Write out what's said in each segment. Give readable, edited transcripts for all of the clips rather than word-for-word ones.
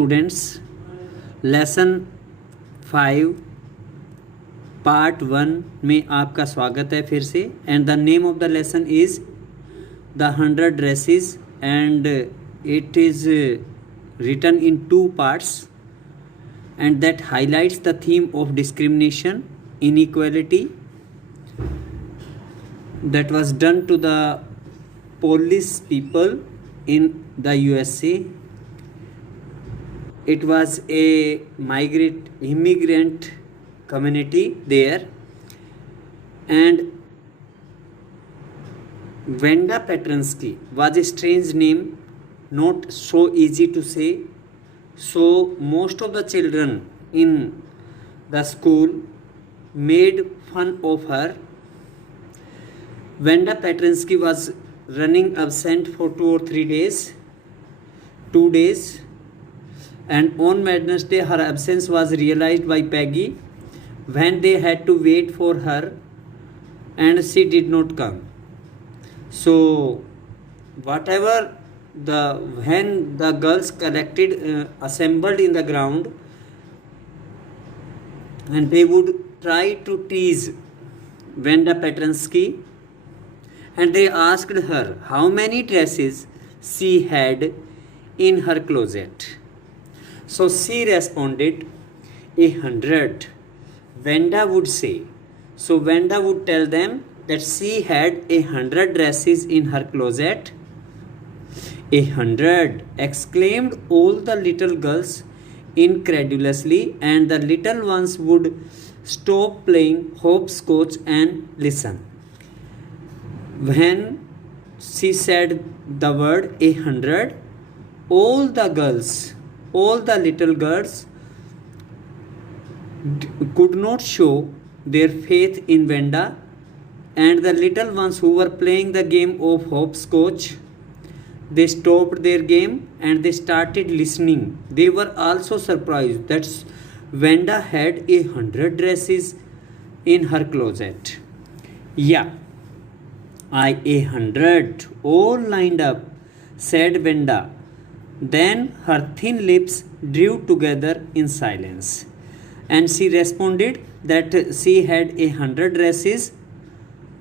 Students, lesson 5 part 1 में आपका स्वागत है फिर से। And the name of the lesson is the 100 dresses and it is written in 2 parts and that highlights the theme of discrimination, inequality that was done to the Polish people in the USA. It was a immigrant community there, and Vanda Petrinsky was a strange name, not so easy to say, so most of the children in the school made fun of her. Vanda Petrinsky was running absent for 2 or 3 days, 2 days, and on Wednesday her absence was realized by Peggy when they had to wait for her and she did not come. So whatever when the girls assembled in the ground, and they would try to tease Vanda Petrinsky, and they asked her how many dresses she had in her closet. So she responded 100. Vanda would say, so Vanda would tell them that she had 100 dresses in her closet. 100, exclaimed all the little girls incredulously, and the little ones would stop playing hopscotch and listen. When she said the word 100, all the little girls could not show their faith in Vanda, and the little ones who were playing the game of hopscotch, they stopped their game and they started listening. They were also surprised that Vanda had 100 dresses in her closet. Yeah, 100, all lined up, said Vanda. Then her thin lips drew together in silence, and she responded that she had 100 dresses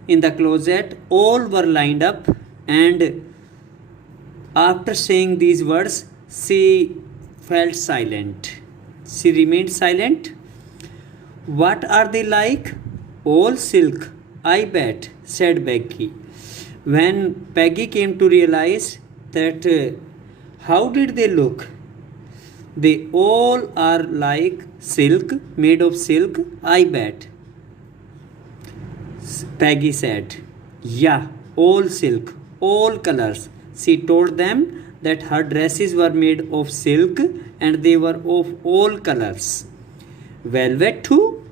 in the closet. All were lined up, and after saying these words, she felt silent. She remained silent. What are they like? All silk, I bet, said Peggy. When Peggy came to realize that how did they look? They all are like silk, made of silk, I bet. Peggy said, yeah, all silk, all colors. She told them that her dresses were made of silk and they were of all colors. Velvet too?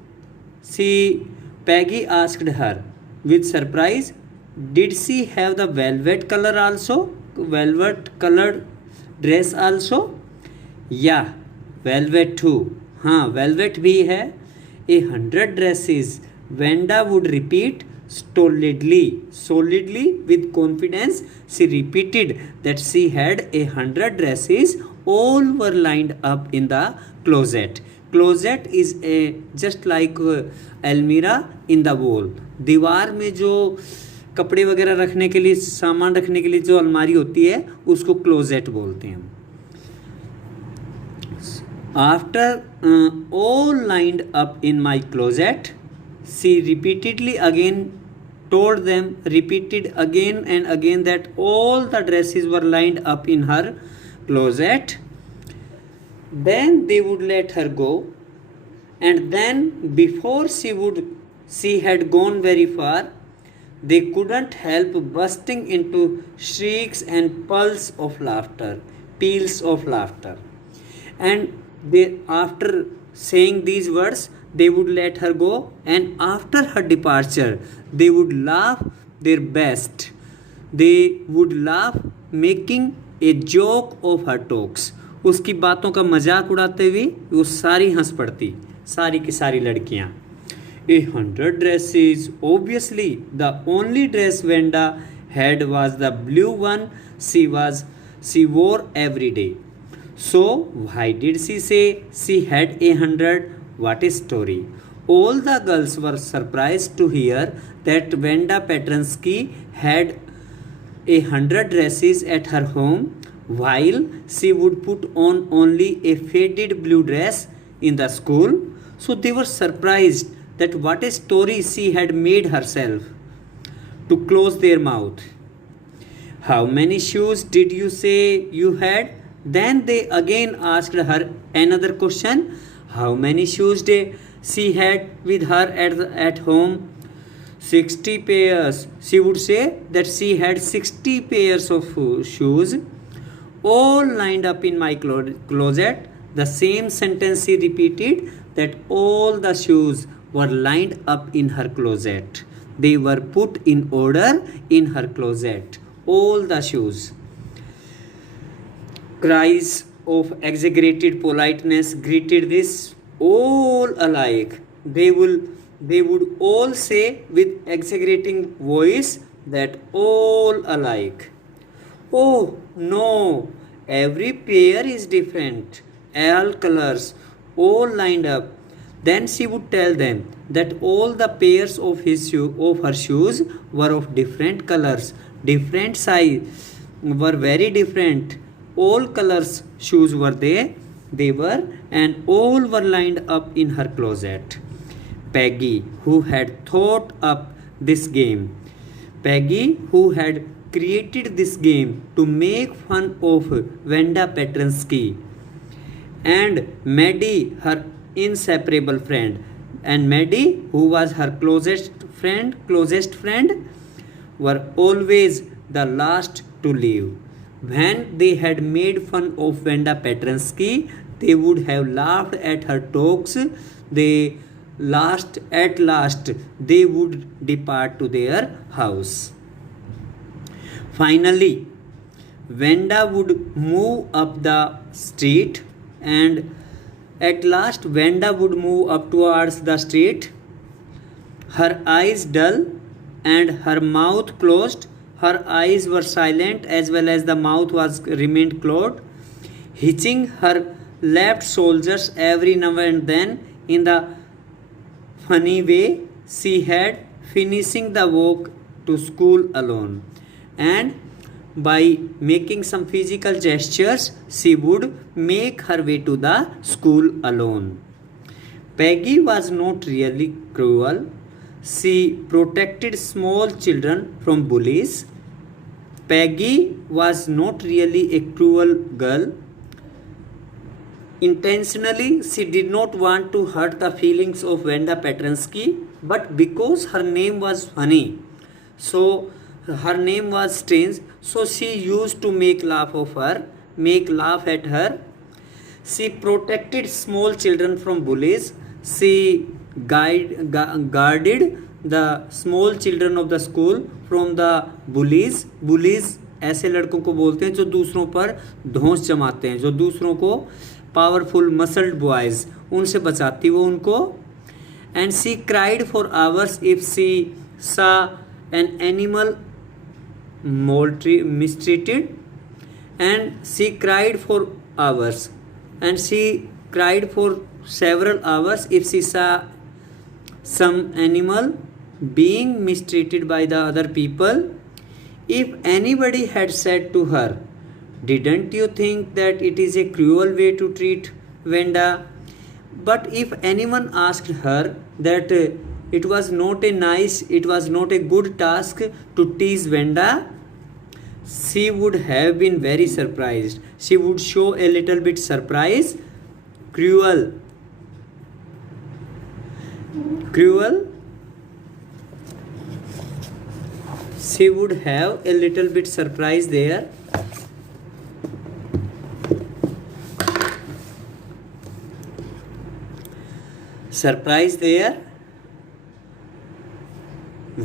Peggy asked her with surprise. Did she have the velvet color also? Velvet colored dress also? Yeah, velvet too. हाँ, velvet भी है. 100 dresses, Vanda would repeat solidly, with confidence. She repeated that she had 100 dresses. All were lined up in the closet. Closet is just like almirah in the wall. दीवार में जो कपड़े वगैरह रखने के लिए, सामान रखने के लिए जो अलमारी होती है, उसको क्लोजेट बोलते हैं. After all lined up in my closet, she repeated again and again that all the dresses were lined up in her closet. Then they would let her go, and then before she had gone very far, they couldn't help bursting into shrieks and peals of laughter. And after saying these words, they would let her go, and after her departure, they would laugh their best. They would laugh making a joke of her talks. उसकी बातों का मजाक उड़ाते हुए वो सारी हंस पड़ती, सारी की सारी लड़कियाँ. 100 dresses. Obviously, the only dress Vanda had was the blue one she wore every day. So why did she say she had 100? What a story. All the girls were surprised to hear that Vanda Petrinsky had 100 dresses at her home, while she would put on only a faded blue dress in the school. So they were surprised that what a story she had made herself. To close their mouth. How many shoes did you say you had? Then they again asked her another question. How many shoes did she had with her at home? 60 pairs. She would say that she had 60 pairs of shoes, all lined up in my closet. The same sentence she repeated, that all the shoes were lined up in her closet. They were put in order in her closet. All the shoes. Cries of exaggerated politeness greeted this, all alike. They would all say with exaggerating voice that all alike. Oh no, every pair is different, all colors, all lined up. Then she would tell them that all the pairs of her shoes were of different colors, different size, were very different. All colors shoes were they were, and all were lined up in her closet. Peggy, who had thought up this game, Peggy, who had created this game to make fun of Vanda Petrinsky, and Maddie, her inseparable friend, and Maddie, who was her closest friend, were always the last to leave. When they had made fun of Vanda Petrinsky, they would have laughed at her talks. At last, they would depart to their house. Finally, Vanda would move up the street, and at last Vanda would move up towards the street, her eyes dull and her mouth closed. Her eyes were silent as well as the mouth was remained closed, hitching her left shoulders every now and then in the funny way she had, finishing the walk to school alone. And by making some physical gestures, she would make her way to the school alone. Peggy was not really cruel. She protected small children from bullies. Peggy was not really a cruel girl. Intentionally, she did not want to hurt the feelings of Vanda Petrinsky, but because her name was funny, so her name was strange, so she used to make laugh at her. She protected small children from bullies. She guarded the small children of the school from the bullies. Bullies ऐसे लड़कों को बोलते हैं जो दूसरों पर धौंस जमाते हैं, जो दूसरों को पावरफुल मसल्ड बॉयज, उनसे बचाती वो उनको. And she cried for hours if she saw an animal mistreated, and she cried for hours, and she cried for several hours if she saw some animal being mistreated by the other people. If anybody had said to her, "Didn't you think that it is a cruel way to treat Vanda?" But if anyone asked her that it was not a good task to tease Vanda, she would have been very surprised. She would show a little bit surprise. Cruel. She would have a little bit surprise there.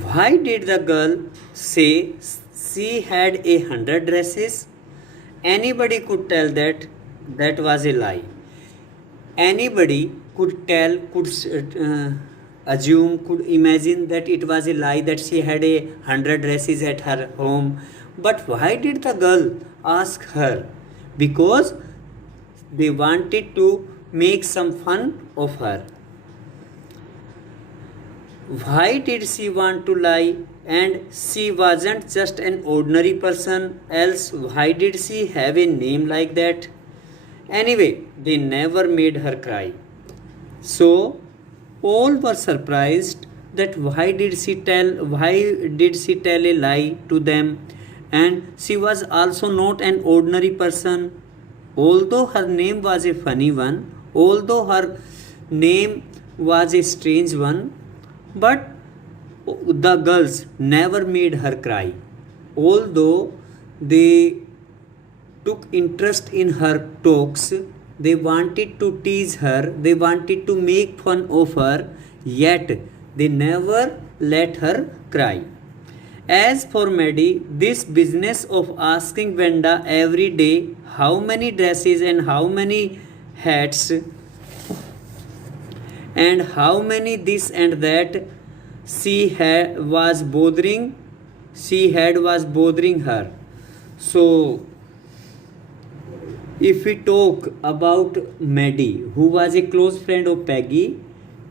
Why did the girl say she had 100 dresses? Anybody could tell that was a lie. Anybody could tell, could assume, could imagine that it was a lie, that she had 100 dresses at her home. But why did the girl ask her? Because they wanted to make some fun of her. Why did she want to lie? And she wasn't just an ordinary person, else why did she have a name like that? Anyway, they never made her cry. So all were surprised that why did she tell a lie to them, and she was also not an ordinary person. Although her name was a funny one, although her name was a strange one, but the girls never made her cry. Although they took interest in her talks, they wanted to tease her, they wanted to make fun of her, yet they never let her cry. As for Maddie, this business of asking Venda every day how many dresses and how many hats and how many this and that she was bothering her. So if we talk about Maddie, who was a close friend of Peggy,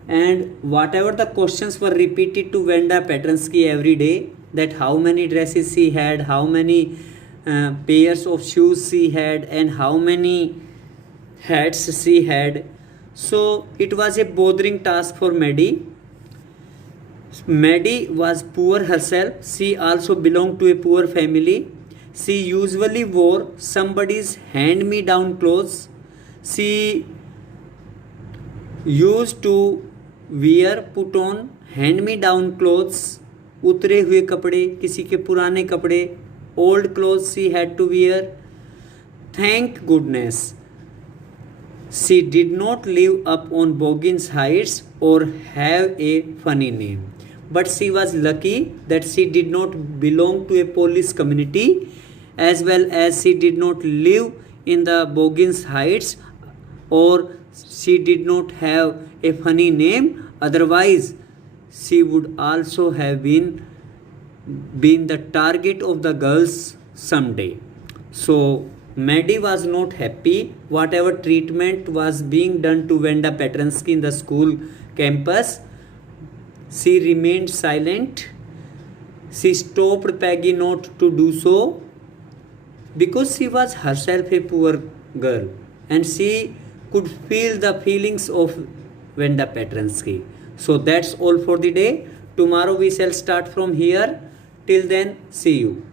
and whatever the questions were repeated to Venda Petrinsky every day, that how many dresses she had, how many pairs of shoes she had, and how many hats she had. So it was a bothering task for Maddie. Maddie was poor herself. She also belonged to a poor family. She usually wore somebody's hand-me-down clothes. She used to put on hand-me-down clothes, उतरे हुए कपड़े, किसी के पुराने कपड़े, old clothes she had to wear. Thank goodness she did not live up on Boggins Heights or have a funny name. But she was lucky that she did not belong to a police community, as well as she did not live in the Boggins Heights, or she did not have a funny name. Otherwise, she would also have been the target of the girls someday. So Maddie was not happy. Whatever treatment was being done to Venda Petrinsky in the school campus, she remained silent. She stopped Peggy not to do so because she was herself a poor girl and she could feel the feelings of Venda Petrinsky. So that's all for the day. Tomorrow we shall start from here. Till then, see you.